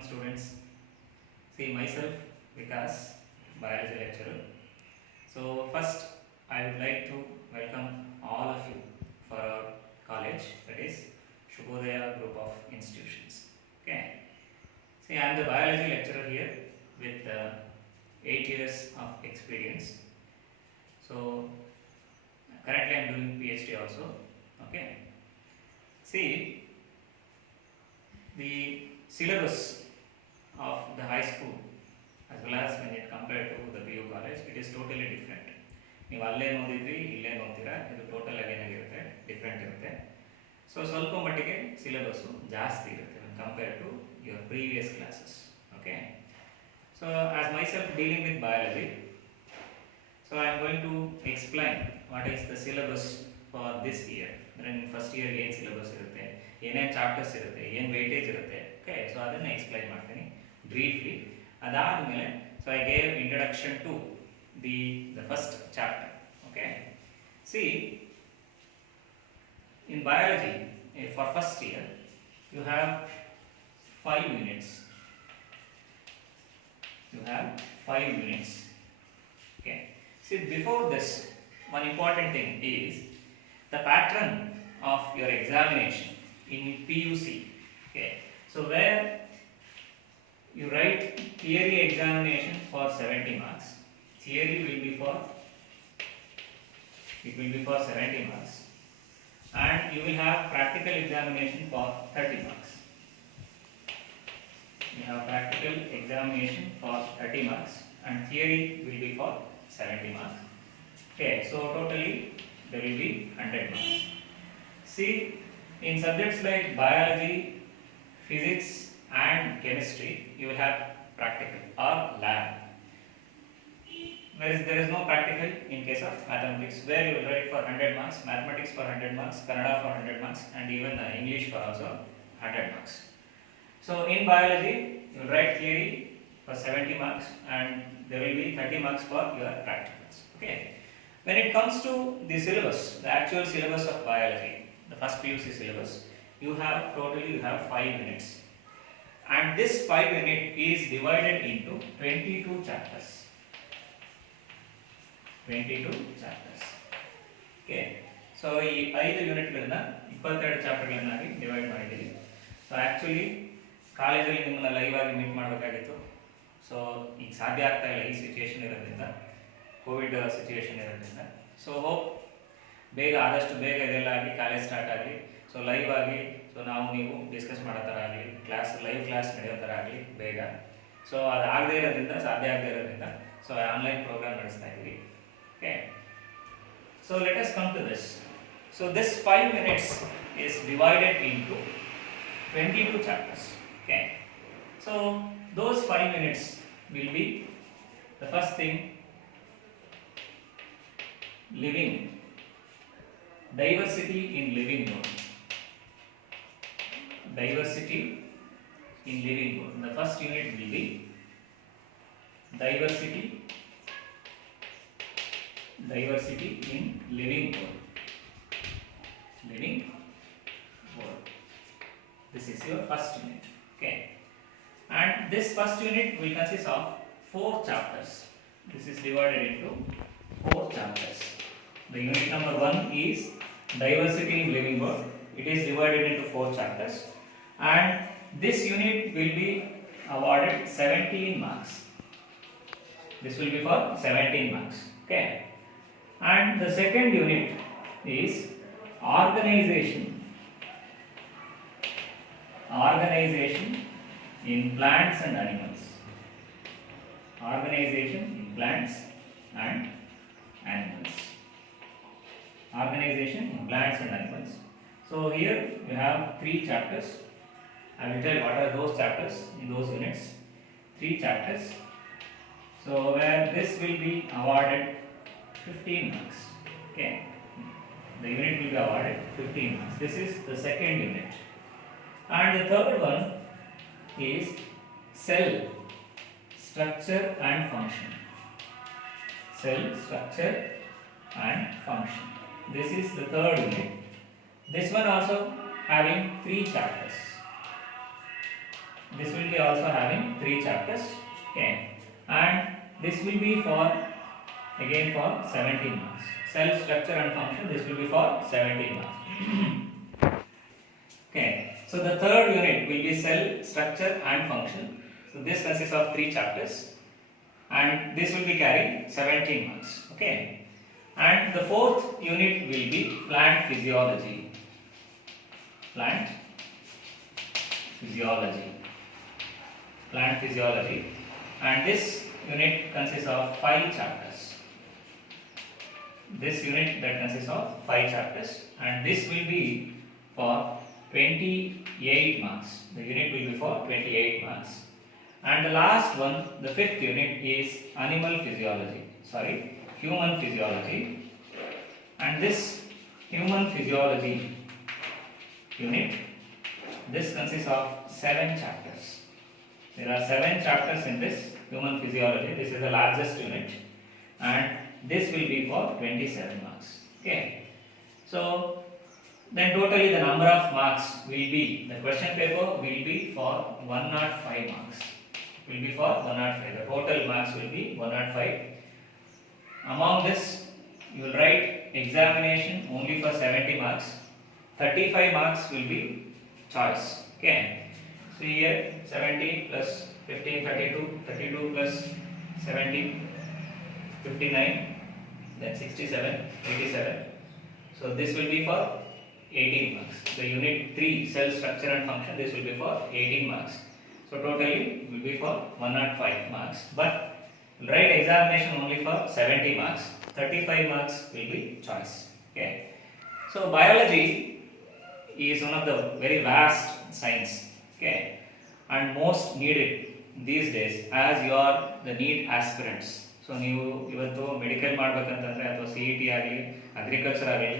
morning students. See myself Vikas, biology lecturer. So first I would like to welcome all of you for our college, that is Shubhodaya group of institutions. Okay. See, I am the biology lecturer here with 8 years of experience. So currently I am doing PhD also. Okay. See, the syllabus of the high school as well as when it compared to the PU college, it is totally different. ನೀವು ಅಲ್ಲೇನು ಓದಿದ್ರಿ ಇಲ್ಲೇನು ಓದ್ತೀರಾ ಇದು total ಆಗಿ ಏನಾಗಿರುತ್ತೆ different ಇರುತ್ತೆ. So ಸ್ವಲ್ಪ ಮಟ್ಟಿಗೆ ಸಿಲೆಬಸ್ಸು ಜಾಸ್ತಿ ಇರುತ್ತೆ compare to your previous classes. Okay, so as myself dealing with biology, so I am going to explain what is the syllabus for this year. ಅಂದರೆ ನಿಮ್ಮ ಫಸ್ಟ್ ಇಯರ್ ಏನು ಸಿಲೆಬಸ್ ಇರುತ್ತೆ, ಏನೇನು ಚಾಪ್ಟರ್ಸ್ ಇರುತ್ತೆ, ಏನು ವೇಟೇಜ್ ಇರುತ್ತೆ. ಓಕೆ, ಸೊ ಅದನ್ನು explain ಮಾಡ್ತೀನಿ ಬ್ರೀಫ್ಲಿ. ಅದಾದಮೇಲೆ so I gave introduction to the first chapter. Okay, see, in biology for first year you have 5 units. Okay, see, before this, one important thing is the pattern of your examination in PUC. Okay, so where you write theory examination for 70 marks. Theory will be for 70 marks, and you will have practical examination for 30 marks. You have practical examination for 30 marks and theory will be for 70 marks. Okay, so totally there will be 100 marks. See, in subjects like biology, physics and chemistry, you will have practical or lab. There is no practical in case of mathematics, where you will write for 100 marks, mathematics for 100 marks, Kannada for 100 marks, and even English for also 100 marks. So in biology, you will write theory for 70 marks and there will be 30 marks for your practicals. Okay. When it comes to the syllabus, the actual syllabus of biology, the first PUC syllabus, you have 5 units. And this 5 unit is divided into 22 chapters. 22 chapters. Okay, so ಈ 5 ಯೂನಿಟ್ಗಳನ್ನ 22 ಚಾಪ್ಟರ್ಗಳನ್ನಾಗಿ divide ಮಾಡಿದ್ದೀವಿ. So actually ಕಾಲೇಜಲ್ಲಿ ನಿಮ್ಮನ್ನ live ಆಗಿ meet ಮಾಡಬೇಕಾಗಿತ್ತು. So ಈಗ ಸಾಧ್ಯ ಆಗ್ತಾ ಇಲ್ಲ, ಈ ಸಿಚುವೇಶನ್ ಇರೋದ್ರಿಂದ, ಕೋವಿಡ್ ಸಿಚುವೇಶನ್ ಇರೋದ್ರಿಂದ. ಸೊ ಹೋಪ್ ಆದಷ್ಟು ಬೇಗ ಇದೆಲ್ಲ ಆಗಿ ಕಾಲೇಜ್ ಸ್ಟಾರ್ಟ್ ಆಗಲಿ. ಸೊ ಲೈವ್ ಆಗಿ ಸೊ ನಾವು ನೀವು ಡಿಸ್ಕಸ್ ಮಾಡೋ ಥರ ಆಗಲಿ, ಲೈವ್ ಕ್ಲಾಸ್ ನಡೆಯೋ ಥರ ಆಗಲಿ ಬೇಗ. ಸೊ ಅದು ಆಗದೇ ಇರೋದ್ರಿಂದ, ಸಾಧ್ಯ ಆಗದೇ ಇರೋದ್ರಿಂದ ಸೊ ಆನ್ಲೈನ್ ಪ್ರೋಗ್ರಾಮ್ ನಡೆಸ್ತಾ ಇದ್ದೀವಿ. Okay, so let us come to this. So this 5 minutes is divided into 22 chapters. Okay, so those 5 minutes will be, the first thing, living, diversity in living world. Diversity in living world. The first unit will be diversity in living world. This is your first unit. Okay, and this first unit will consist of 4 chapters. This is divided into 4 chapters. The unit number 1 is diversity in living world. It is divided into 4 chapters, and this unit will be awarded 17 marks. This will be for 17 marks. Okay, and the second unit is organization in plants and animals. Organization in plants and animals. Organization in plants and animals. So here you have 3 chapters. I will tell what are those chapters in those units. 3 chapters. So where this will be awarded 15 marks. Okay, the unit will be awarded 15 marks. This is the second unit. And the third one is cell structure and function. Cell structure and function. This is the third unit. This one also having 3 chapters. This will be also having 3 chapters. Okay, and this will be for again for 17 marks. Cell structure and function, this will be for 17 marks. Okay, so the third unit will be cell structure and function. So this consists of 3 chapters and this will be carrying 17 marks. Okay, and the fourth unit will be plant physiology. Plant physiology. Plant physiology, and this unit consists of 5 chapters. This unit that consists of 5 chapters, and this will be for 28 marks. The unit will be for 28 marks. And the last one, the fifth unit, is animal physiology. Human physiology. And this human physiology unit, this consists of 7 chapters. There are 7 chapters in this human physiology. This is the largest unit, and this will be for 27 marks. Okay. So then totally the number of marks will be, the question paper will be for 105 marks. Will be for 105. The total marks will be 105. Among this, you will write examination only for 70 marks. 35 marks will be choice. Okay. So here 70 plus 15, 32, 32 plus 70, 59, then 67, 87. So this will be for 18 marks. The unit 3, cell structure and function, this will be for 18 marks. So totally will be for 105 marks. But write examination only for 70 marks. 35 marks will be choice. Okay. So biology is one of the very vast science. Okay, and most needed these days as you are the NEET aspirants. So ನೀವು ಇವತ್ತು medical ಮಾಡಬೇಕಂತಂದ್ರೆ ಅಥವಾ CET ಆಗಲಿ agriculture ಆಗಲಿ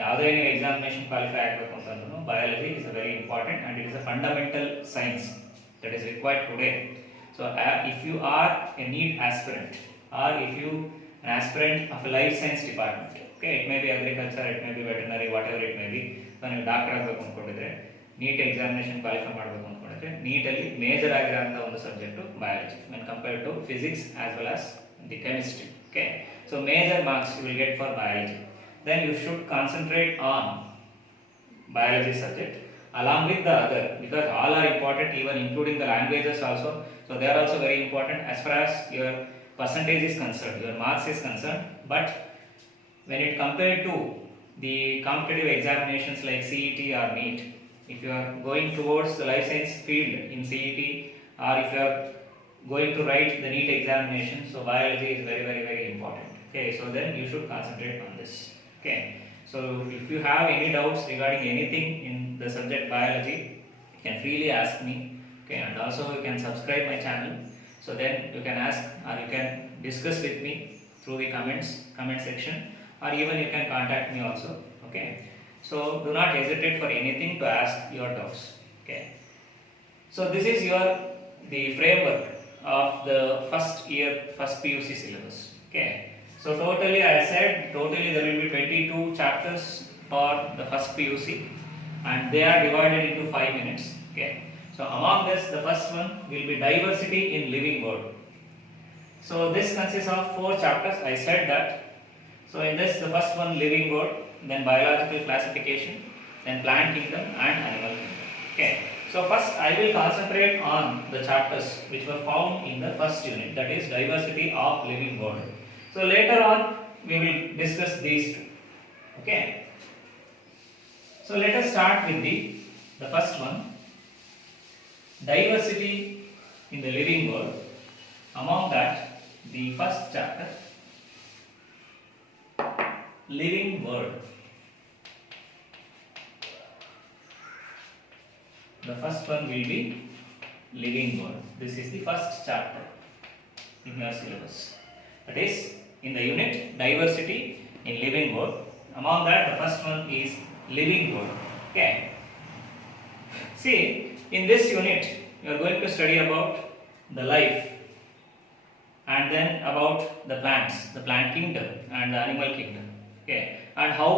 ಯಾವುದೇ ನೀವು examination qualify ಆಗಬೇಕು ಅಂತಂದ್ರೂ biology is a very important and it is a fundamental science that is required today. So if you are a NEET aspirant or if you an aspirant of a life science department, okay, it may be agriculture, it may be veterinary, whatever it may be, so ನೀವು doctor ಆಗಬೇಕು ಅಂದ್ಕೊಂಡಿದ್ರೆ NEET examination qualify ಮಾಡಬೇಕು ಅಂದ್ಕೊಂಡಿದ್ರೆ ನೀಟಲ್ಲಿ major ಆಗಿರೋಂಥ ಒಂದು subject biology when compared to physics as well as the chemistry. Okay, so major marks you will get for biology. Then you should concentrate on biology subject along with the other, because all are important, even including the languages also. So they are also very important as far as your percentage is concerned, your marks is concerned. But when it compared to the competitive examinations like CET or NEET, if you are going towards the life science field in CET, or if you are going to write the NEET examination, so biology is very, very, very important. Okay, so then you should concentrate on this. Okay, so if you have any doubts regarding anything in the subject biology, you can freely ask me. Okay, and also you can subscribe my channel, so then you can ask or you can discuss with me through the comment section, or even you can contact me also. Okay, so do not hesitate for anything to ask your doubts. Okay, so this is the framework of the first PUC syllabus. Okay, so totally I said there will be 22 chapters for the first PUC, and they are divided into 5 units. Okay, so among this, the first one will be diversity in living world. So this consists of 4 chapters. I said that. So in this, the first one, living world, then biological classification, then plant kingdom and animal kingdom. Okay, so first I will concentrate on the chapters which were found in the first unit, that is diversity of living world. So later on we will discuss these two. Okay, so let us start with the first one, diversity in the living world. Among that, the first chapter, living world. The first one will be living world. This is the first chapter in your syllabus. That is in the unit diversity in living world. Among that, the first one is living world. Okay. See, in this unit, you are going to study about the life, and then about the plants, the plant kingdom and the animal kingdom. Okay, and how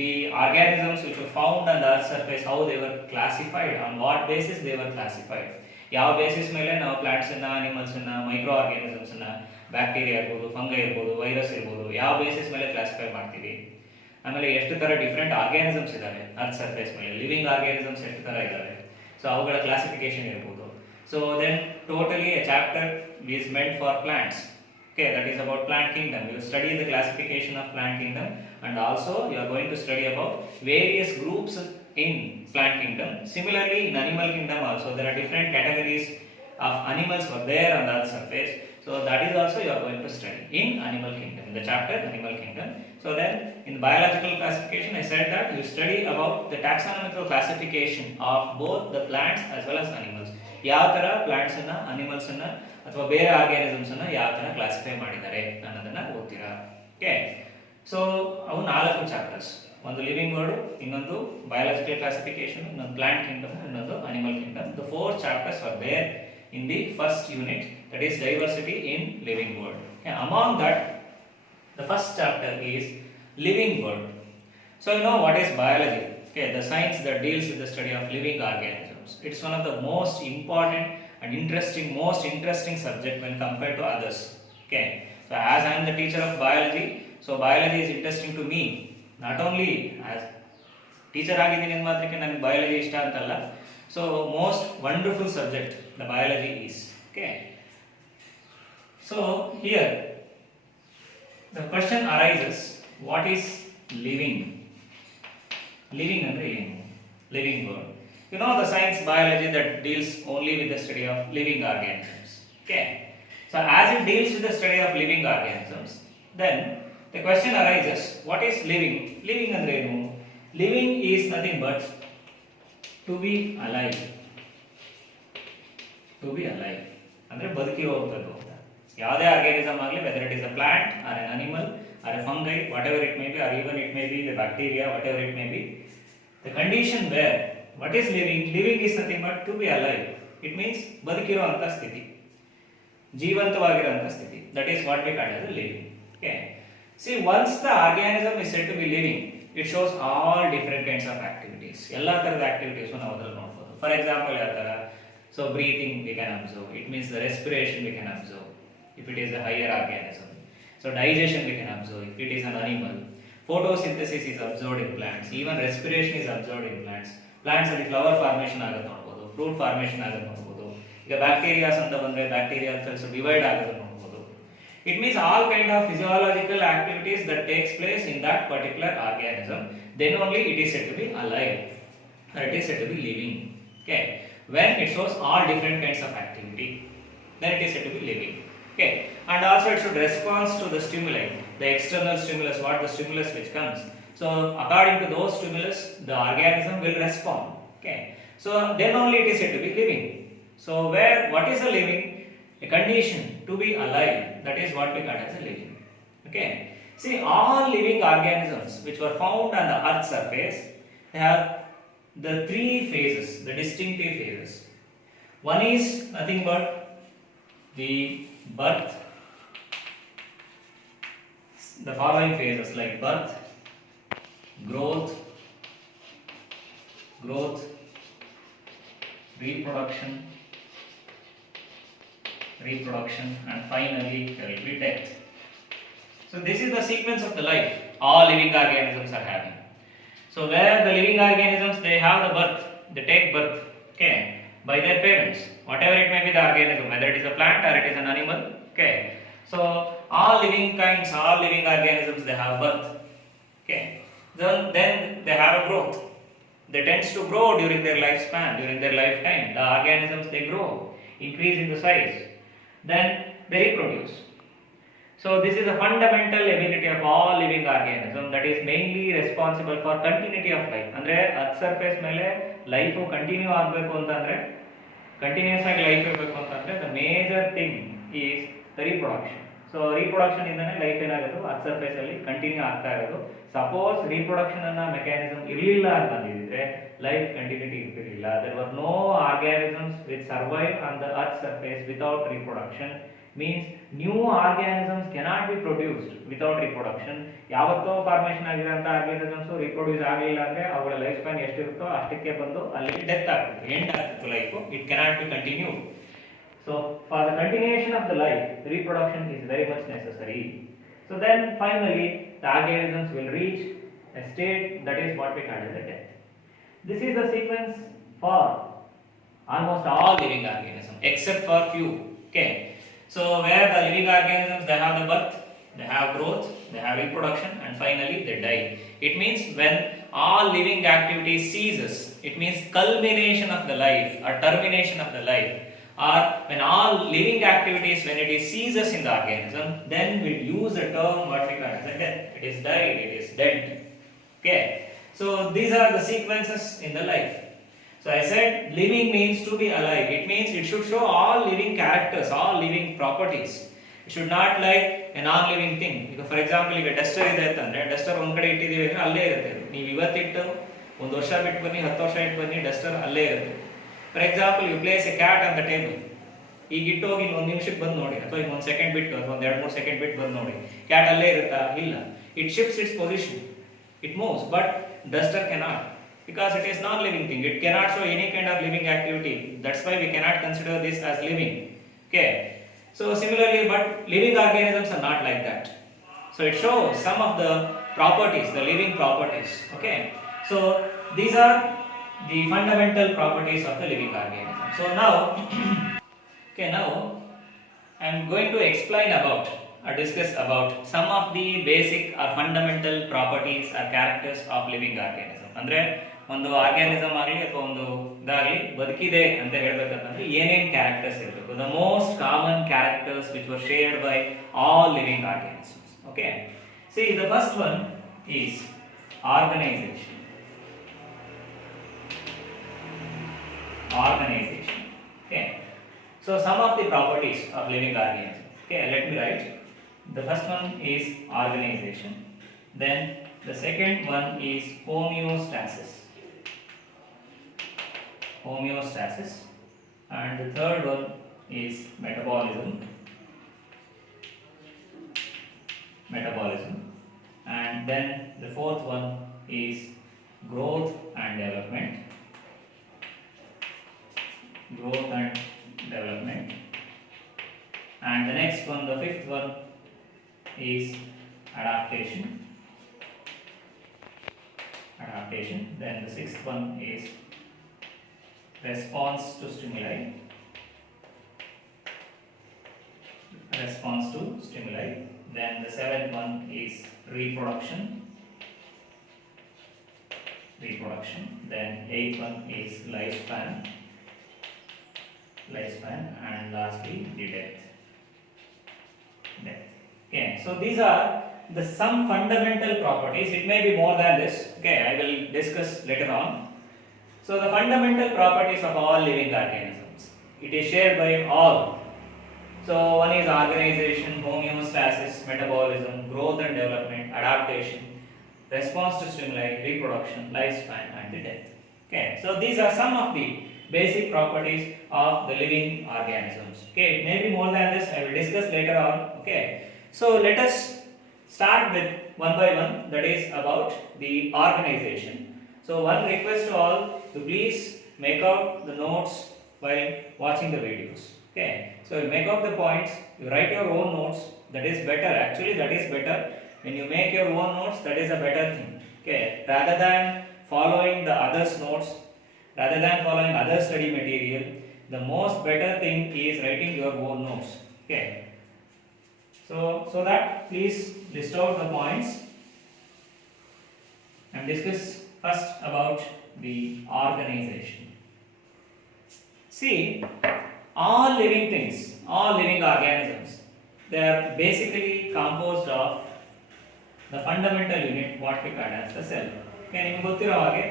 the organisms which were found on the earth's surface, how they were classified, on what basis they were classified. ಯಾವ basis ಮೇಲೆ ನಾವು ಪ್ಲಾಂಟ್ಸನ್ನು, ಅನಿಮಲ್ಸನ್ನು, micro ಆರ್ಗ್ಯಾನಿಸಮ್ಸನ್ನು, bacteria ಇರ್ಬೋದು, fungi ಇರ್ಬೋದು, virus ಇರ್ಬೋದು, ಯಾವ ಬೇಸಿಸ್ ಮೇಲೆ ಕ್ಲಾಸಿಫೈ ಮಾಡ್ತೀವಿ. ಆಮೇಲೆ ಎಷ್ಟು ಥರ ಡಿಫ್ರೆಂಟ್ ಆರ್ಗ್ಯಾನಿಸಮ್ಸ್ ಇದ್ದಾವೆ ಅರ್ತ್ ಸರ್ಫೇಸ್ ಮೇಲೆ, ಲಿವಿಂಗ್ ಆರ್ಗ್ಯಾನಿಸಮ್ಸ್ ಎಷ್ಟು ಥರ ಇದ್ದಾವೆ, ಸೊ ಅವುಗಳ ಕ್ಲಾಸಿಫಿಕೇಶನ್ ಇರ್ಬೋದು. So then totally a chapter is meant for plants. Okay, that is about plant kingdom. You study the classification of plant kingdom, and also you are going to study about various groups in plant kingdom. Similarly, in animal kingdom also there are different categories of animals were there on the earth surface. So that is also you are going to study in animal kingdom, in the chapter animal kingdom. So then in biological classification I said that you study about the taxonomical classification of both the plants as well as animals. ಯಾವ ಥರ ಪ್ಲಾಂಟ್ಸನ್ನು, ಅನಿಮಲ್ಸನ್ನು ಅಥವಾ ಬೇರೆ ಆರ್ಗ್ಯಾನಿಸಮ್ಸನ್ನು ಯಾವ ಥರ classify ಮಾಡಿದ್ದಾರೆ ಅನ್ನೋದನ್ನು ಓದ್ತೀರಾ. Okay, so ಅವು 4 ಚಾಪ್ಟರ್ಸ್. ಒಂದು ಲಿವಿಂಗ್ ವರ್ಡ್, ಇನ್ನೊಂದು ಬಯಾಲಜಿಕಲ್ ಕ್ಲಾಸಿಫಿಕೇಶನ್, ಇನ್ನೊಂದು ಪ್ಲಾಂಟ್ ಕಿಂಗ್ಡಮ್, ಇನ್ನೊಂದು animal kingdom. The 4 chapters are there in the first unit, that is diversity in living world. Okay, among that the first chapter is living world. So you know what is biology? Okay, the science that deals with the study of living organisms. It's one of the most important and most interesting subject when compared to others. Okay, so as I am the teacher of biology, so biology is interesting to me. Not only as teacher ಆಗಿದ್ದೀನಿ ಅಂತ ಮಾತ್ರಕ್ಕೆ ನನಗೆ biology ಇಷ್ಟ ಅಂತಲ್ಲ. So most wonderful subject the biology is. Okay, so here the question arises, what is living? Living andre ಏನು? Living world. You know the science biology that deals only with the study of living organisms. Okay, so as it deals with the study of living organisms, then the question arises, what is living? Living andre ಏನು? Living is nothing but to be alive. To be alive ಅಂದ್ರೆ ಬದುಕಿರುವಂಥದ್ದು ಅಂತ. ಯಾವುದೇ organism ಆಗಲಿ, whether it is a plant or an animal or a fungi, whatever it may be, or even it may be the bacteria, whatever it may be, the condition where what is living? Living is nothing but to be alive. It means ಬದುಕಿರುವಂಥ ಸ್ಥಿತಿ, ಜೀವಂತವಾಗಿರುವಂಥ ಸ್ಥಿತಿ. That is what we call as living. Okay, see once the organism is said to be living, it shows all different kinds of activities. ಎಲ್ಲ ಥರದ activities ನಾವು ಅದರಲ್ಲಿ ನೋಡ್ಬೋದು. For example ಯಾವ ಥರ? So breathing we can observe, it means the respiration we can observe if it is a higher organism. So digestion we can observe if it is an animal. Photosynthesis is observed in plants, even respiration is observed in plants. Plants ಅಲ್ಲಿ flower formation ಆಗೋದು ನೋಡ್ಬೋದು, fruit formation ಆಗೋದು ನೋಡ್ಬೋದು. ಈಗ bacterias ಅಂತ ಬಂದರೆ bacteria cells divide ಆಗೋದು ನೋಡ್ಬೋದು. It means all kind of physiological activities that takes place in that particular organism, then only it is said to be alive or it is said to be living. Okay, when it shows all different kinds of activity, then it is said to be living. Okay, and also it should respond to the stimuli, the external stimulus, what the stimulus which comes. So according to those stimulus, the organism will respond. Okay, so then only it is said to be living. So what is a living? A condition to be alive, that is what we call as a living. Okay, see, all living organisms which were found on the earth surface, they have the 3 phases, the distinctive phases. One is nothing but the birth, the following phases like birth, growth, reproduction, and finally there will be death. So this is the sequence of the life all living organisms are having. So where the living organisms, they have the birth, they take birth, okay, by their parents, whatever it may be the organism, whether it is a plant or it is an animal. Okay, so all living kinds, all living organisms, they have birth. Okay, then they have a growth. They tends to grow during their lifespan, during their lifetime. The organisms, they grow, increase in the size. Then they reproduce. So this is a fundamental ability of all living organisms that is mainly responsible for continuity of life. ಅಂದ್ರೆ earth surface ಮೇಲೆ life continue ಆಗಬೇಕು ಅಂತಂದ್ರೆ, continuous ಆಗಿ life ಇರಬೇಕು ಅಂತಂದ್ರೆ the major thing is the reproduction. So reproduction ಇಂದನೇ life ಏನಾಗೋದು earth surface ಅಲ್ಲಿ ಕಂಟಿನ್ಯೂ ಆಗ್ತಾ ಇರೋದು. ಸಪೋಸ್ reproduction ಅನ್ನ ಮೆಕ್ಯಾನಿಸಮ್ ಇರಲಿಲ್ಲ ಅಂತಂದಿದ್ರೆ ಲೈಫ್ ಕಂಟಿನ್ಯೂಟಿ ಇರ್ತಿರಲಿಲ್ಲ. There were no organisms which survive on the earth surface without reproduction. means new organisms cannot be produced without reproduction. ಯಾವತ್ತೋ ಫಾರ್ಮೇಷನ್ ಆಗಿರೋಂಥ ಆರ್ಗಾನಿಸಮ್ಸ್ ರಿಪ್ರೊಡ್ಯೂಸ್ ಆಗಲಿಲ್ಲ ಅಂದರೆ ಅವುಗಳ ಲೈಫ್ ಸ್ಪ್ಯಾನ್ ಎಷ್ಟಿರುತ್ತೋ ಅಷ್ಟಕ್ಕೆ ಬಂದು ಅಲ್ಲಿ ಡೆತ್ ಆಗ್ತಿತ್ತು, ಎಂಡ್ ಆಗ್ತಿತ್ತು life. It cannot be continue. So for the continuation of the life reproduction is very much necessary. So then finally the organisms will reach a state that is what we call as the death. This is the sequence for almost all living organisms except for few. Okay, so where the living organisms, they have the birth, they have growth, they have reproduction, and finally they die. It means when all living activity ceases, it means culmination of the life or termination of the life, or when all living activities, when it is ceases in the organism, then we use the term what we call as a death. It is died, it is dead. Okay, so these are the sequences in the life. So I said living means to be alive. It means it should show all living characters, all living properties. It should not like a non-living thing. For example, ಈಗ Duster ಇದೆ ಅಂತಂದ್ರೆ Duster ಒಂದ್ ಕಡೆ ಇಟ್ಟಿದ್ದೀವಿ ಅಂದ್ರೆ ಅಲ್ಲೇ ಇರುತ್ತೆ. ನೀವು ಇವತ್ತಿಟ್ಟು ಒಂದು ವರ್ಷ ಬಿಟ್ಟು ಬನ್ನಿ, 10 ವರ್ಷ ಇಟ್ಟು ಬನ್ನಿ, ಡಸ್ಟರ್ ಅಲ್ಲೇ ಇರುತ್ತೆ. For example you place a cat on the table. ಈಗ ಇಟ್ಟೋಗಿ ಇನ್ನು 1 ನಿಮಿಷಕ್ಕೆ ಬಂದು ನೋಡಿ, ಅಥವಾ ಈಗ 1 ಸೆಕೆಂಡ್ ಬಿಟ್ಟು ಅಥವಾ 2-3 ಸೆಕೆಂಡ್ ಬಿಟ್ಟು ಬಂದು ನೋಡಿ, ಕ್ಯಾಟ್ ಅಲ್ಲೇ ಇರುತ್ತಾ? ಇಲ್ಲ. It shifts its position, it moves, but Duster cannot, because it is non-living thing. It cannot show any kind of living activity. That's why we cannot consider this as living. Okay, so similarly, but living organisms are not like that. So it shows some of the properties, the living properties. Okay, so these are the fundamental properties of the living organism. So now okay, now I am going to explain about or discuss about some of the basic or fundamental properties or characters of living organism. ಅಂದ್ರೆ ಒಂದು organism ಆಗಲಿ ಅಥವಾ ಒಂದು ಇದಾಗಲಿ ಬದುಕಿದೆ ಅಂತ ಹೇಳ್ಬೇಕಂತಂದ್ರೆ ಏನೇನು characters ಇರಬೇಕು. The most common characters which were shared by all living organisms. Okay, see the first one is organization. Organization. Okay, so some of the properties of living organism. Okay, let me write. The first one is organization. Then the second one is homeostasis. Homeostasis. And the third one is metabolism. Metabolism. And then the fourth one is growth and development. Growth and development. And the next one, the fifth one, is adaptation. Adaptation. Then the sixth one is response to stimuli. Response to stimuli. Then the seventh one is reproduction. Reproduction. Then eighth one is lifespan. Lifespan. And lastly the death. Death. Okay, so these are the some fundamental properties. It may be more than this. Okay, I will discuss later on. So the fundamental properties of all living organisms, it is shared by all. So one is organization, homeostasis, metabolism, growth and development, adaptation, response to stimuli, reproduction, lifespan and the death. Okay, so these are some of the basic properties of the living organisms. Okay, it may be more than this, I will discuss later on. Okay, so let us start with one by one, that is about the organization. So one request to all to please make out the notes while watching the videos. Okay, so you make out the points, you write your own notes. That is better, actually that is better. When you make your own notes, that is a better thing. Okay, rather than following the others' notes, rather than following other study material, the most better thing is writing your own notes. Okay, so that please list out the points and discuss first about the organization. See, all living things, all living organisms, they are basically composed of the fundamental unit what we call as the cell. Okay, ನಿಮಗೆ ಗೊತ್ತಿರೋ ಹಾಗೆ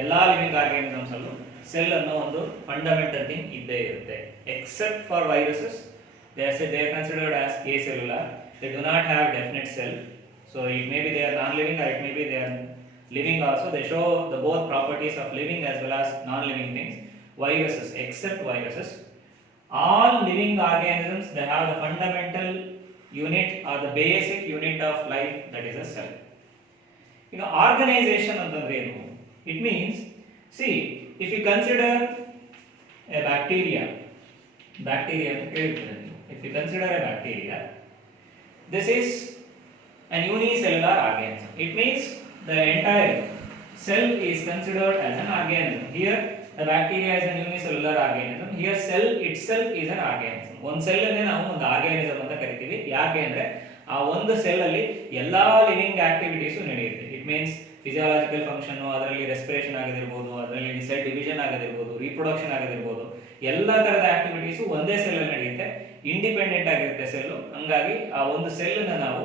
ಎಲ್ಲ living organisms ಅಲ್ಲೂ cell ಅನ್ನೋ ಒಂದು fundamental thing ಇದ್ದೇ ಇರುತ್ತೆ. Accept for viruses, they are considered as acellular. They do not have definite cell. So it may be they are non-living or it may be they are living also. They show the both properties of living as well as non-living things. Viruses, except viruses, All living organisms, they have the fundamental unit or the basic unit of life, that is a cell. ಈಗ organization ಅಂತಂದ್ರೆ ಏನು? It means, see if you consider a bacteria ಅಂತ ಕೇಳಿರ್ತೀರ ನೀವು. If you consider a bacteria, this is an unicellular organism. It means the entire cell is considered as an organism. Here the bacteria is an unicellular organism. Here cell itself is an organism. ಒಂದು cell ಅನ್ನು ನಾವು ಒಂದು organism ಅಂತ ಕರಿತೀವಿ. ಯಾಕೆ ಅಂದ್ರೆ ಆ ಒಂದು ಸೆಲ್ ಅಲ್ಲಿ ಎಲ್ಲಾ ಲಿವಿಂಗ್ ಆಕ್ಟಿವಿಟೀಸ್ ನಡೆಯುತ್ತೆ. ಇಟ್ ಮೀನ್ಸ್ ಫಿಸಿಯಾಲಜಿಕಲ್ ಫಂಕ್ಷನ್, ಅದರಲ್ಲಿ ರೆಸ್ಪಿರೇಷನ್ ಆಗೋದಿರಬಹುದು, ಅದರಲ್ಲಿ ಸೆಲ್ ಡಿವಿಷನ್ ಆಗೋದಿರಬಹುದು, ರೀಪ್ರೊಡಕ್ಷನ್ ಆಗೋದಿರಬಹುದು, ಎಲ್ಲ ತರದ ಆಕ್ಟಿವಿಟೀಸ್ ಒಂದೇ ಸೆಲ್ ಅಲ್ಲಿ ನಡೆಯುತ್ತೆ. ಇಂಡಿಪೆಂಡೆಂಟ್ ಆಗಿರುತ್ತೆ ಸೆಲ್. ಹಂಗಾಗಿ ಆ ಒಂದು ಸೆಲ್ ಅನ್ನು ನಾವು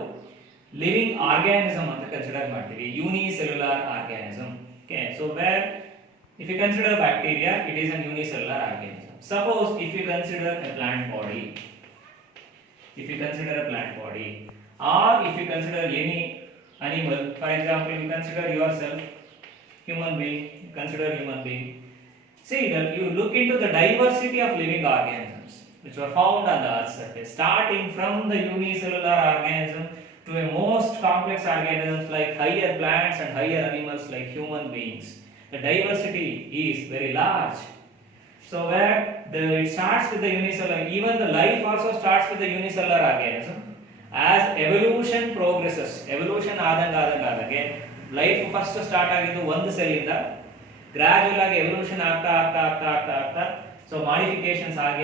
living organism anta consider ಮಾಡ್ತೀವಿ, unicellular organism. Okay, so where if you consider bacteria, it is an unicellular organism. Suppose if you consider a plant body, or if you consider any animal, for example you consider yourself human being, see that you look into the diversity of living organisms which were found on the earth's surface, starting from the unicellular organism to a most complex organisms like higher plants and higher animals like human beings. The diversity is very large. So where it starts with the unicellular, even the life also starts with the unicellular organism. As evolution progresses, evolution ಆದಂಗೆ life first start ಆಗಿದ್ದು ಒಂದು cell ಇಂದ gradual ಆಗಿ evolution ಆಗ್ತಾ so modifications ಆಗಿ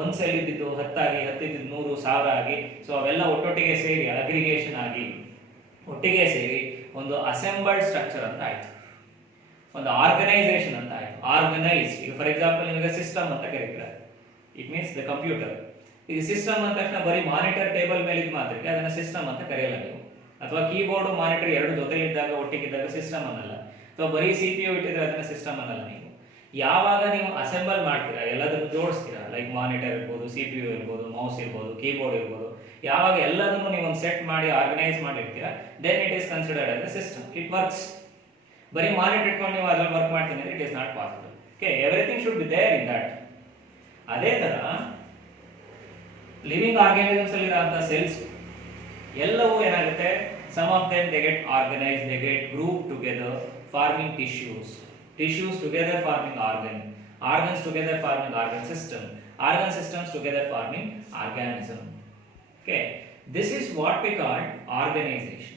ಒಂದು cell ಇದ್ದಿದ್ದು 10 ಆಗಿ, 10 ಇದ್ದಿದ್ದು 100, 1000 ಆಗಿ, ಸೊ ಅವೆಲ್ಲ ಒಟ್ಟೊಟ್ಟಿಗೆ ಸೇರಿ ಅಗ್ರಿಗೇಷನ್ ಆಗಿ ಒಟ್ಟಿಗೆ ಸೇರಿ ಒಂದು ಅಸೆಂಬಲ್ಡ್ ಸ್ಟ್ರಕ್ಚರ್ ಅಂತ ಆಯ್ತು, ಒಂದು ಆರ್ಗನೈಸೇಷನ್ ಅಂತ ಆಯ್ತು. ಆರ್ಗನೈಸ್, ಈಗ ಫಾರ್ ಎಕ್ಸಾಂಪಲ್ ನಿಮಗೆ ಸಿಸ್ಟಮ್ ಅಂತ ಕರೀತಾರೆ. It means the computer. ಈಗ ಸಿಸ್ಟಮ್ ಅಂದ ತಕ್ಷಣ ಬರೀ ಮಾನಿಟರ್ ಟೇಬಲ್ ಮೇಲೆ ಇದ್ ಮಾತ್ರಕ್ಕೆ ಅದನ್ನ ಸಿಸ್ಟಮ್ ಅಂತ ಕರೆಯಲ್ಲ ನೀವು. ಅಥವಾ ಕೀಬೋರ್ಡ್ ಮಾನಿಟರ್ ಎರಡು ಜೊತೆಲಿದ್ದಾಗ ಒಟ್ಟಿಗಿದ್ದಾಗ ಸಿಸ್ಟಮ್ ಅನ್ನಲ್ಲ. ಅಥವಾ ಬರೀ CPU ಇಟ್ಟಿದ್ರೆ ಅದನ್ನ ಸಿಸ್ಟಮ್ ಅನ್ನಲ್ಲ ನೀವು. ಯಾವಾಗ ನೀವು ಅಸೆಂಬಲ್ ಮಾಡ್ತೀರಾ, ಎಲ್ಲದನ್ನು ಜೋಡಿಸ್ತೀರಾ, ಲೈಕ್ ಮಾನಿಟರ್ ಇರ್ಬೋದು, CPU ಇರ್ಬೋದು, ಮೌಸ್ ಇರ್ಬೋದು, ಕೀಬೋರ್ಡ್ ಇರ್ಬೋದು, ಯಾವಾಗ ಎಲ್ಲದನ್ನು ನೀವು ಒಂದು ಸೆಟ್ ಮಾಡಿ ಆರ್ಗನೈಸ್ ಮಾಡಿರ್ತೀರಾ, then it is considered as a system. It works. ಬರೀ ಮಾನಿಟರ್ ಇಟ್ಕೊಂಡು ನೀವು ಅದ್ರಲ್ಲಿ ವರ್ಕ್ ಮಾಡ್ತೀನಿ ಅಂದ್ರೆ it is not possible. Okay, everything should be there in that. ಅದೇ ತರ ಲಿವಿಂಗ್ ಆರ್ಗಾನಿಸಮ್ಸ್ ಅಲ್ಲಿ ಇರುವಂತಹ ಸೆಲ್ಸ್ ಎಲ್ಲವೂ ಏನಾಗುತ್ತೆ, some of them they get organise, they get group together forming tissues together forming organs together forming organ systems together forming organism. Okay, this is what we call organization.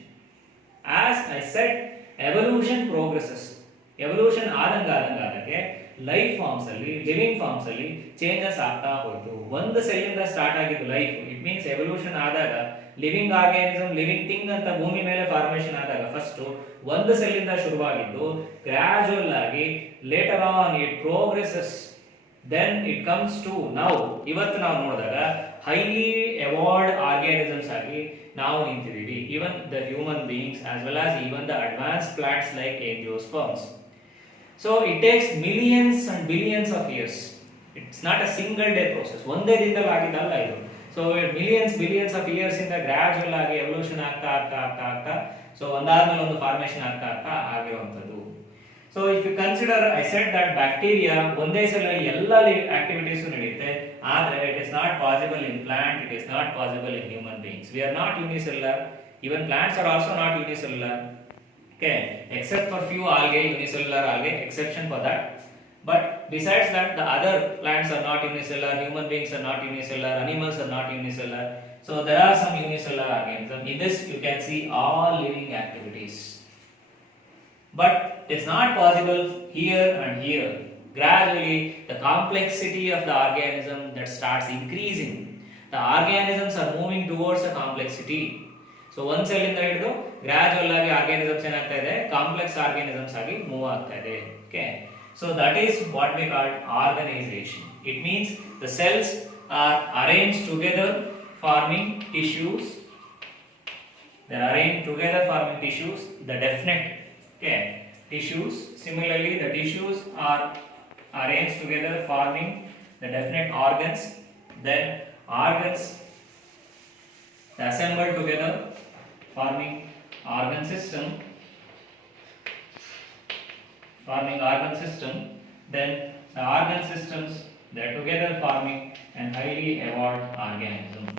As I said, evolution progresses. evolution ಆದಂಗೆ life forms ಅಲ್ಲಿ, living forms ಅಲ್ಲಿ changes ಆಗ್ತಾ ಹೋಯ್ತು. ಒಂದು cell ಇಂದ start ಆಗಿದ್ದು life. It means evolution ಆದಾಗ living organism, living thing ಅಂತ ಭೂಮಿ ಮೇಲೆ ಫಾರ್ಮೇಶನ್ ಆದಾಗ ಫಸ್ಟ್ ಒಂದು ಸೆಲ್ ಇಂದ ಶುರುವಾಗಿದ್ದು ಗ್ರಾಜುಯಲ್ ಆಗಿ later on it progresses, then it comes to now. ಇವತ್ತು ನಾವು ನೋಡಿದಾಗ ಹೈಲಿ ಎವಾಲ್ವ್ಡ್ ಆರ್ಗಾನಿಸಮ್ಸ್ ಆಗಿ ನಾವು ನಿಂತಿದ್ದೀವಿ. Even the human beings as well as even the advance plants like angiosperms. So it takes millions and billions of years. It's not a single day process. ಒಂದೇ ದಿನದಲ್ಲಿ ಆಗಿದ್ದಲ್ಲ ಇದು. So billions of years ಇಂದ gradual ಆಗಿ evolution ಆಗ್ತಾ so ಒಂದಾದ್ಮೇಲೆ ಒಂದು formation ಆಗ್ತಾ ಆಗಿರುವಂತದ್ದು. So if you consider, I said that bacteria ಒಂದೇ ಸೆಲ್ ಅಲ್ಲಿ ಎಲ್ಲ ಆಕ್ಟಿವಿಟೀಸ್ ನಡೆಯುತ್ತೆ. ಆದ್ರೆ it is not possible in plant, it is not possible in human beings. We are not unicellular. Even plants are also not unicellular. Okay, except for few algae, unicellular algae, exception for that. But besides that, the other plants are not unicellular, human beings are not unicellular, animals are not unicellular. So there are some unicellular organisms. In this you can see all living activities. But it's not possible here and here. Gradually the complexity of the organism that starts increasing. The organisms are moving towards a complexity. So ಒಂದ್ cell ಇಂದ ಹಿಡಿದು gradual ಆಗಿ organisms ಏನಾಗ್ತಾ ಇದೆ, complex organisms ಆಗಿ move ಆಗ್ತಾ ಇದೆ. Okay, so that is what we call organization. It means the cells are arranged together forming tissues. They are arranged together forming tissues, the definite tissues. Similarly, the tissues are arranged together forming the definite organs. Then organs assembled together forming organ system. Then the organ systems They are together forming an highly evolved organism.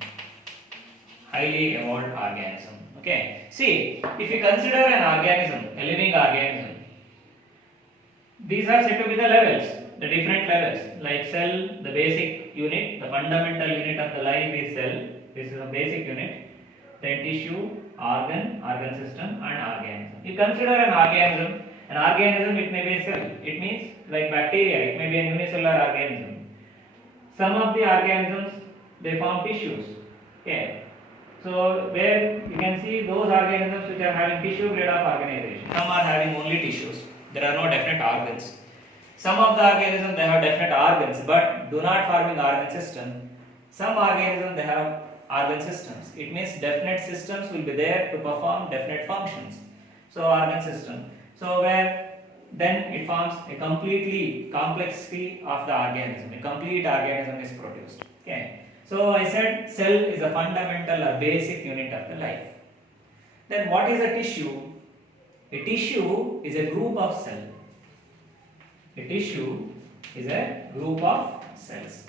Highly evolved organism. Okay. See, if you consider an organism, a living organism, these are said to be the levels, the different levels. Like cell, the basic unit, the fundamental unit of the life is cell. This is a basic unit. Then tissue, organ, organ system, and organism. You consider an organism it may be a cell. It means like bacteria, it may be a unicellular organism. Some of the organisms they form tissues. Okay. So where you can see those organisms which are having tissue grade of organization. Some are having only tissues. There are no definite organs. Some of the organisms they have definite organs but do not forming organ system. Some organisms they have organ systems. It means definite systems will be there to perform definite functions. So organ system. So where then it forms a completely complexity of the organism. A complete organism is produced. Okay. So I said cell is a fundamental or basic unit of the life. Then what is a tissue? A tissue is a group of cells. A tissue is a group of cells.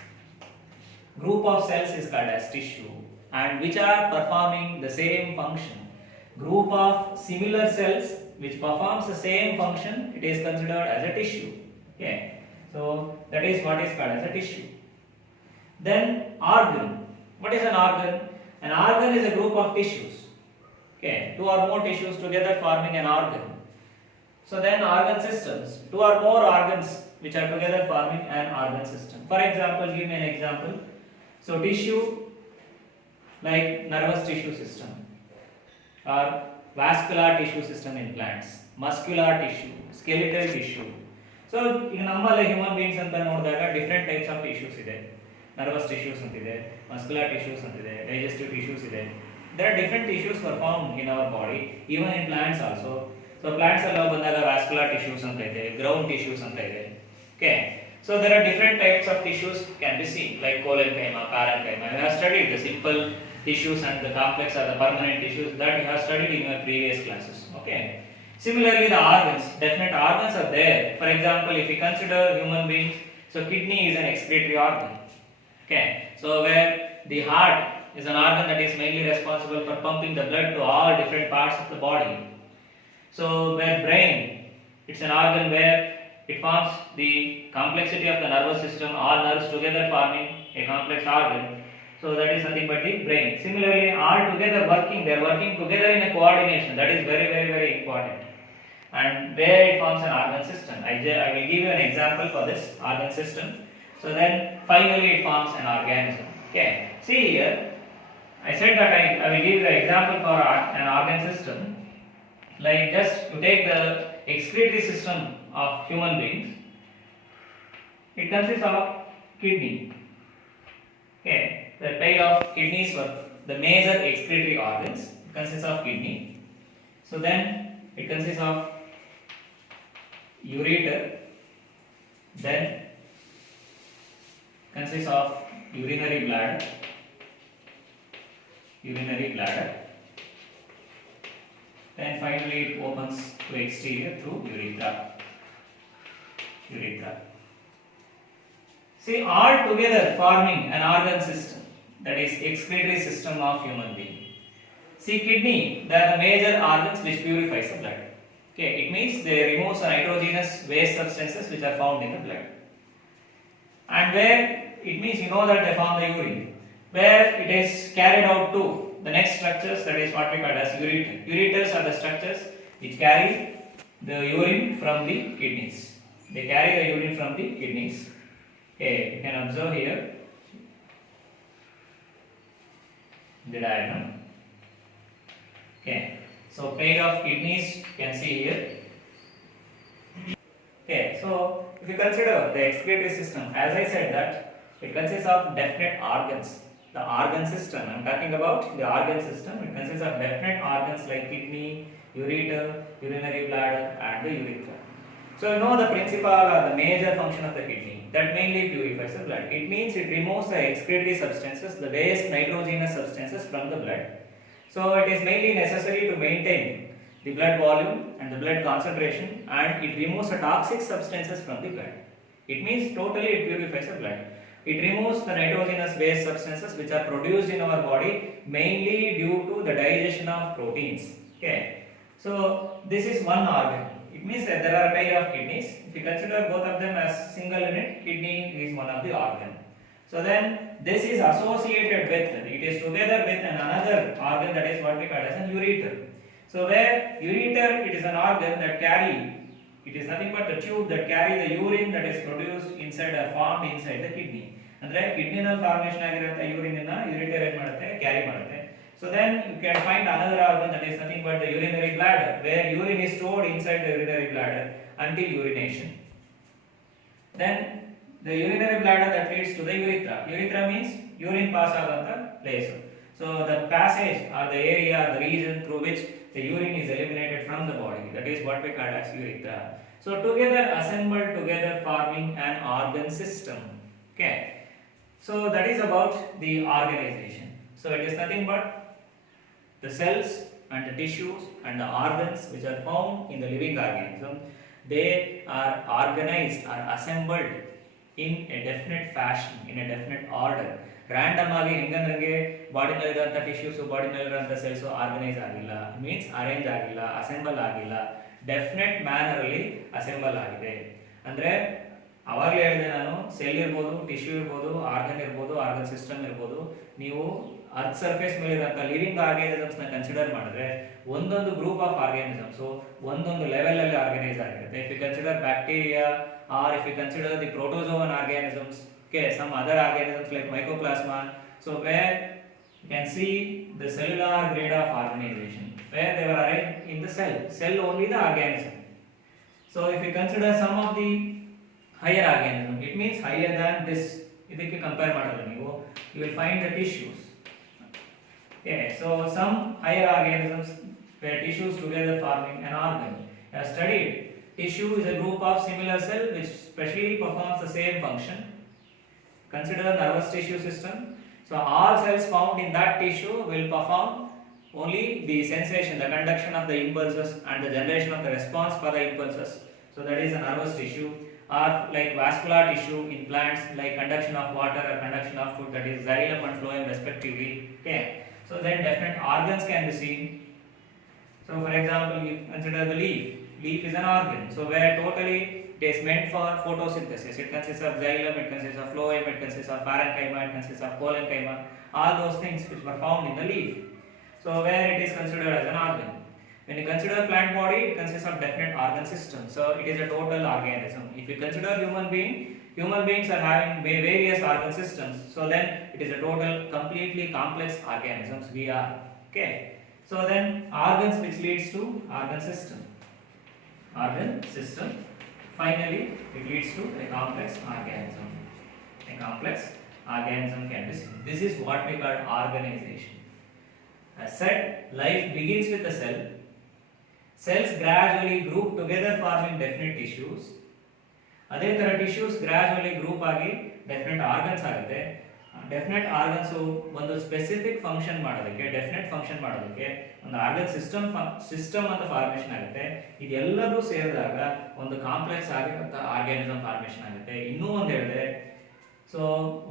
Group of cells is called as tissue, and which are performing the same function. Group of similar cells which performs the same function, it is considered as a tissue. Okay. So that is what is called as a tissue. Then organ. What is an organ? An organ is a group of tissues. Okay, two or more tissues together forming an organ. So then organ systems, two or more organs which are together forming an organ system. For example, give me an example. So tissue like nervous tissue system or vascular tissue system in plants, muscular tissue, skeletal tissue. So in normal human beings anta nodidaga different types of tissues ide. Nervous tissues antide, muscular tissues antide, digestive tissues ide. There are different tissues performed in our body, even in plants also. So plants allow bandaga vascular tissues antide, ground tissues antide. Okay. So there are different types of tissues can be seen, like collenchyma, parenchyma. We have studied the simple tissues and the complex or the permanent tissues that you have studied in your previous classes. Okay. Similarly, the organs, definite organs are there. For example, if you consider human beings, so kidney is an excretory organ. Okay. So where the heart is an organ that is mainly responsible for pumping the blood to all different parts of the body. So where brain, it's an organ where it forms the complexity of the nervous system, all nerves together forming a complex organ. So that is nothing but the brain. Similarly, all together working, they are working together in a coordination. That is very, very, very important. And where it forms an organ system. I will give you an example for this organ system. So then finally it forms an organism. Okay. See here, I said that I will give the example for an organ system. Like just to take the excretory system of human beings, it consists of kidney. Okay, the pair of kidneys were the major excretory organs. It consists of kidney. So then it consists of ureter, then consists of urinary bladder, then finally it opens to exterior through urethra. See, all together forming an organ system, that is excretory system of human being. See, kidney, they are the major organs which purifies the blood. Okay, it means they remove some nitrogenous waste substances which are found in the blood. And where it means you know that they form the urine. Where it is carried out to the next structures, that is what we call as ureter. Ureters are the structures which carry the urine from the kidneys. They carry the urine from the kidneys. Okay, you can observe here the diagram. Okay, so pair of kidneys you can see here. Okay, so if you consider the excretory system, as I said that it consists of definite organs. The organ system, I am talking about the organ system, it consists of definite organs like kidney, ureter, urinary bladder and the urethra. So you know the principal or the major function of the kidney that mainly purifies the blood. It means it removes the excretory substances, the waste nitrogenous substances from the blood. So it is mainly necessary to maintain the blood volume and the blood concentration, and it removes the toxic substances from the blood. It means totally it purifies the blood. It removes the nitrogenous waste substances which are produced in our body mainly due to the digestion of proteins. Okay. So this is one organ. It means that there are a pair of kidneys. If you consider both of them as single unit, kidney is one of the organ. So then this is associated with, it is together with another organ, that is what we call as an ureter. So where ureter, it is an organ that it is nothing but the tube that carry the urine that is produced inside or formed inside the kidney. ಅಂದ್ರೆ ಕಿಡ್ನಿನಲ್ಲಿ formation ಆಗಿರುವಂತ urine ಅನ್ನ ಯೂರಿಟರ್ ಏನು ಮಾಡುತ್ತೆ, carry ಮಾಡುತ್ತೆ. So then you can find another organ that is nothing but the urinary bladder, where urine is stored inside the urinary bladder until urination. Then the urinary bladder that leads to the urethra. Urethra means urine pass aganta place. So the passage or the area or the region through which the urine is eliminated from the body, that is what we call as urethra. So together assembled together forming an organ system. Okay. So that is about the organization. So it is nothing but the cells and the tissues and the organs which are found in the living organism. They are organized or assembled in a definite fashion, in a definite order. Random agi hengandange body naliranta tissues, body naliranta cells organize agilla, means arrange agilla, assemble agilla, definite manner alli assemble agide. Andre ಅವಾಗಲೇ ಹೇಳಿದೆ ನಾನು, cell ಇರ್ಬೋದು, tissue ಇರ್ಬೋದು, organ ಇರ್ಬೋದು, organ system ಇರ್ಬೋದು. ನೀವು earth surface ಮೇಲೆ ಇರುವಂತಹ ಲಿವಿಂಗ್ ಆರ್ಗಾನಿಸಮ್ಸ್ ನ ಕನ್ಸಿಡರ್ ಮಾಡಿದ್ರೆ ಒಂದೊಂದು ಗ್ರೂಪ್ ಆಫ್ ಆರ್ಗಾನಿಸಮ್ಸ್ ಒಂದೊಂದು ಲೆವೆಲ್ ಅಲ್ಲಿ ಆರ್ಗನೈಸ್ ಆಗಿರುತ್ತೆ. If you consider bacteria or if you consider the protozoan organisms, okay, some other organisms like mycoplasma. So where you can see the cellular grade of organization, where they were arranged in the cell only the organism. So if you consider some of the higher organism, it means higher than this, ಇದಕ್ಕೆ compare ಮಾಡಿದ್ರೆ ನೀವು you will find the tissues. Okay, so some higher organisms where tissues together forming an organ. I have studied tissue is a group of similar cell which specially performs the same function. Consider nervous tissue system. So all cells found in that tissue will perform only the sensation, the conduction of the impulses and the generation of the response for the impulses. So that is the nervous tissue. Or like vascular tissue in plants, like conduction of water or conduction of food, that is xylem and phloem respectively. Okay. So then definite organs can be seen. So for example, you consider the leaf. Leaf is an organ. So where totally it is meant for photosynthesis. It consists of xylem, it consists of phloem, it consists of parenchyma, it consists of collenchyma. All those things which were found in the leaf. So where it is considered as an organ. When you consider plant body, it consists of definite organ system. So it is a total organism. If you consider human beings are having various organ systems. So then it is a total, completely complex organisms we are. Okay. So then organs which leads to organ system. Organ system. Finally, it leads to a complex organism. A complex organism can be seen. This is what we call organization. As said, life begins with the cell. Cells gradually group together forming definite tissues. ಅದೇ ತರ tissues gradually group ಆಗಿ definite organs ಆಗುತ್ತೆ. Definite organs ಒಂದು specific function ಮಾಡೋದಕ್ಕೆ, definite function ಮಾಡೋದಕ್ಕೆ ಒಂದು organ system ಅಂತ formation ಆಗುತ್ತೆ. ಇದೆಲ್ಲದೂ ಸೇರಿದಾಗ ಒಂದು ಕಾಂಪ್ಲೆಕ್ಸ್ ಆಗಿರುವಂತ ಆರ್ಗಾನಿಸಮ್ ಫಾರ್ಮೇಷನ್ ಆಗುತ್ತೆ. ಇನ್ನೂ ಒಂದು ಹೇಳಿದ್ರೆ, ಸೊ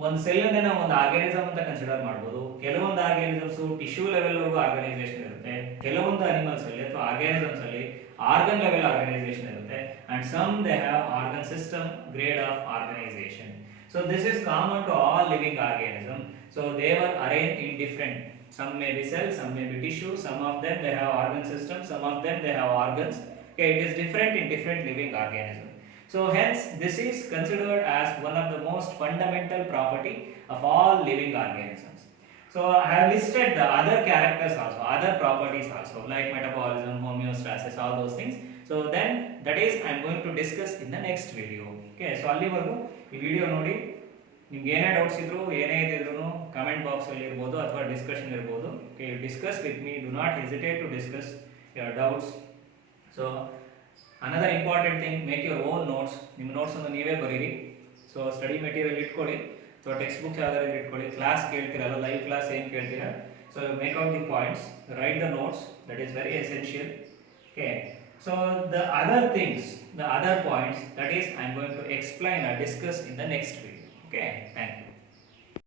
ಒಂದು ಸೆಲ್ ಅನ್ನ ನಾವು ಒಂದು ಆರ್ಗಾನಿಸಮ್ ಅಂತ ಕನ್ಸಿಡರ್ ಮಾಡಬಹುದು. ಕೆಲವೊಂದು ಆರ್ಗಾನಿಸಮ್ಸ್ ಟಿಶ್ಯೂ ಲೆವೆಲ್ ವರೆಗೂ ಆರ್ಗನೈಸೇಷನ್ ಇರುತ್ತೆ, ಕೆಲವೊಂದು ಅನಿಮಲ್ಸ್ ಅಲ್ಲಿ ಅಥವಾ ಆರ್ಗಾನಿಸಮ್ಸ್ ಅಲ್ಲಿ ಆರ್ಗನ್ ಲೆವೆಲ್ ಆರ್ಗನೈಸೇಷನ್ ಇರುತ್ತೆ, and some they have organ system grade of organization. So this is common to all living organisms. So they were arranged in different, some may be cells, some may be tissue, some of them they have organ system, some of them they have organs. Okay, it is different in different living organisms. So hence this is considered as one of the most fundamental property of all living organisms. So I have listed the other characters also, other properties also, like metabolism, homeostasis, all those things. So then that is I am going to discuss in the next video. Okay, so ಅಲ್ಲಿವರೆಗೂ ಈ video ನೋಡಿ, ನಿಮ್ಗೆ ಏನೇ doubts ಇದ್ರು ಏನೇ ಇದ್ರೂ comment box ಅಲ್ಲಿ ಇರಬಹುದು ಅಥವಾ ಡಿಸ್ಕಷನ್ ಇರಬಹುದು. Okay, discuss with me, do not hesitate to discuss your doubts. So another important thing, make your own notes. ನಿಮ್ಮ ನೋಟ್ಸ್ ಅನ್ನು ನೀವೇ ಬರೀರಿ. ಸೊ ಸ್ಟಡಿ ಮೆಟೀರಿಯಲ್ ಇಟ್ಕೊಳ್ಳಿ ಅಥವಾ ಟೆಕ್ಸ್ಟ್ ಬುಕ್ಸ್ ಯಾವ್ದಾದ್ರು ಇಟ್ಕೊಳ್ಳಿ. ಕ್ಲಾಸ್ ಕೇಳ್ತೀರಲ್ಲ, ಲೈವ್ ಕ್ಲಾಸ್ ಏನು ಕೇಳ್ತೀರಾ, so make out the points, right the notes, that is very essential. Okay, So the other things, the other points, that is I am going to explain or discuss in the next video. Okay, thank you.